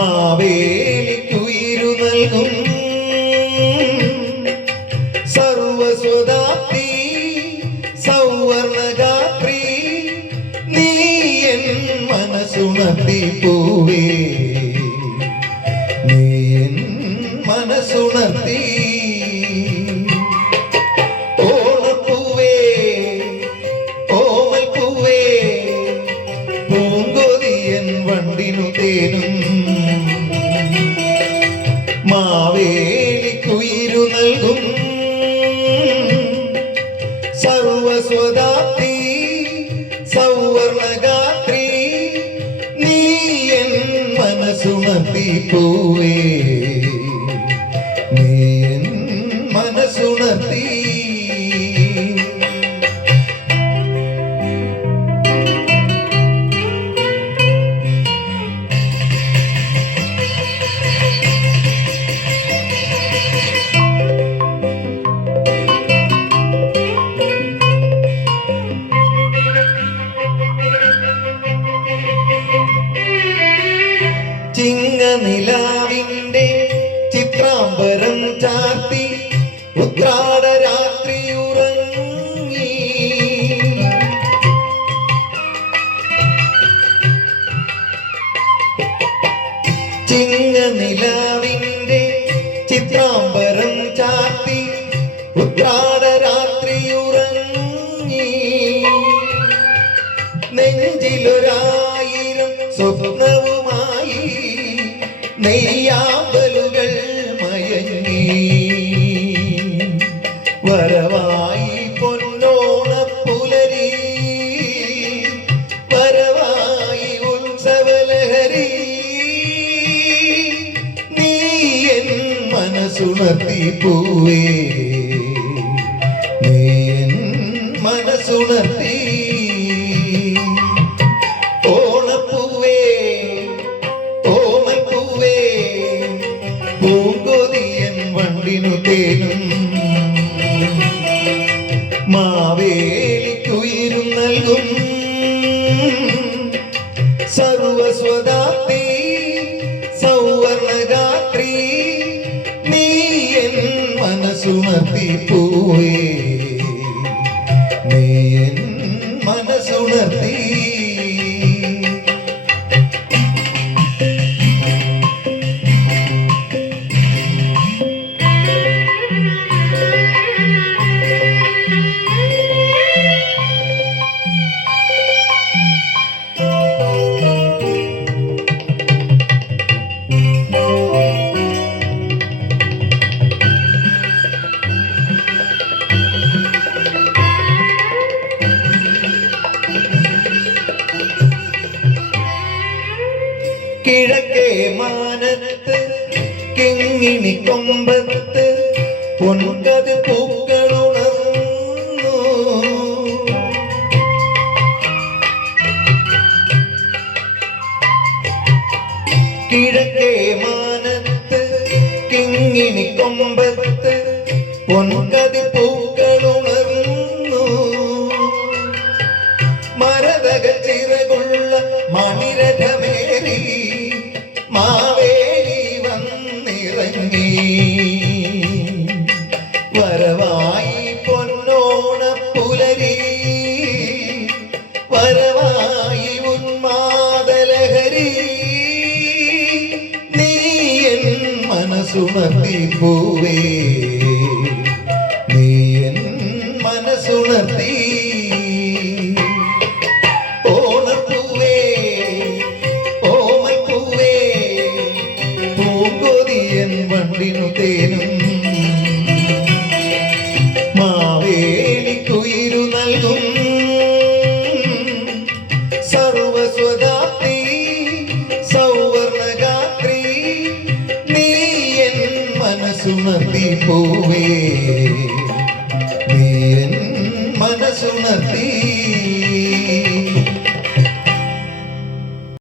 മാവേലിക്കുയിരു നൽകും സർവസ്വദാപ്തി സൗവർണഗാത്രി നീ എൻ മനസ്സുണർത്തി പൂവേ നീ എൻ മനസ്സുണർത്തി. ഓണപ്പൂവേ ഓമൽ പൂവേ പൂവേ. ചിങ്ങനിലാവിന്റെ ചിത്രാംബരം ചാർത്തി ഉത്രാട രാത്രി ഉറങ്ങി. ചിങ്ങ നിലാവിന്റെ ചിത്രാംബരം ചാർത്തി ഉത്രാട രാത്രി ഉറങ്ങി. നെഞ്ചിലൊരായിരം സ്വപ്നവുമായി നെയ്യാമ്പലുകൾ മയങ്ങി. വരവായി പൊന്നോണ പുലരി. വരവായി ഉത്സവലഹരി. നീ എൻ മനസ്സുണർത്തി പൂവേ. മാവേലിക്കുയിരും നൽകും. സർവസ്വതാപ്തി സൗവർണഗാത്രി നീ എൻ മനസ്സുണർത്തി പൂവേ നീ എൻ മനസ്സുണർത്തി കിഴക്കേ മാനത്ത് കിങ്ങിണി കൊമ്പത്ത് പൊൻകത് പൂക്കളുണർന്നു കിഴക്കേ മാനത്ത് കിങ്ങിണി കൊമ്പത്ത് പൊൻകത് പൂക്കളുണർന്നു വരവായി ഉന്മാദലഹരി നീ എൻ മനസ്സുണർത്തി പൂവേ മനസ്സുണർത്തി പോവേ. നീ മനസ്സുണർത്തി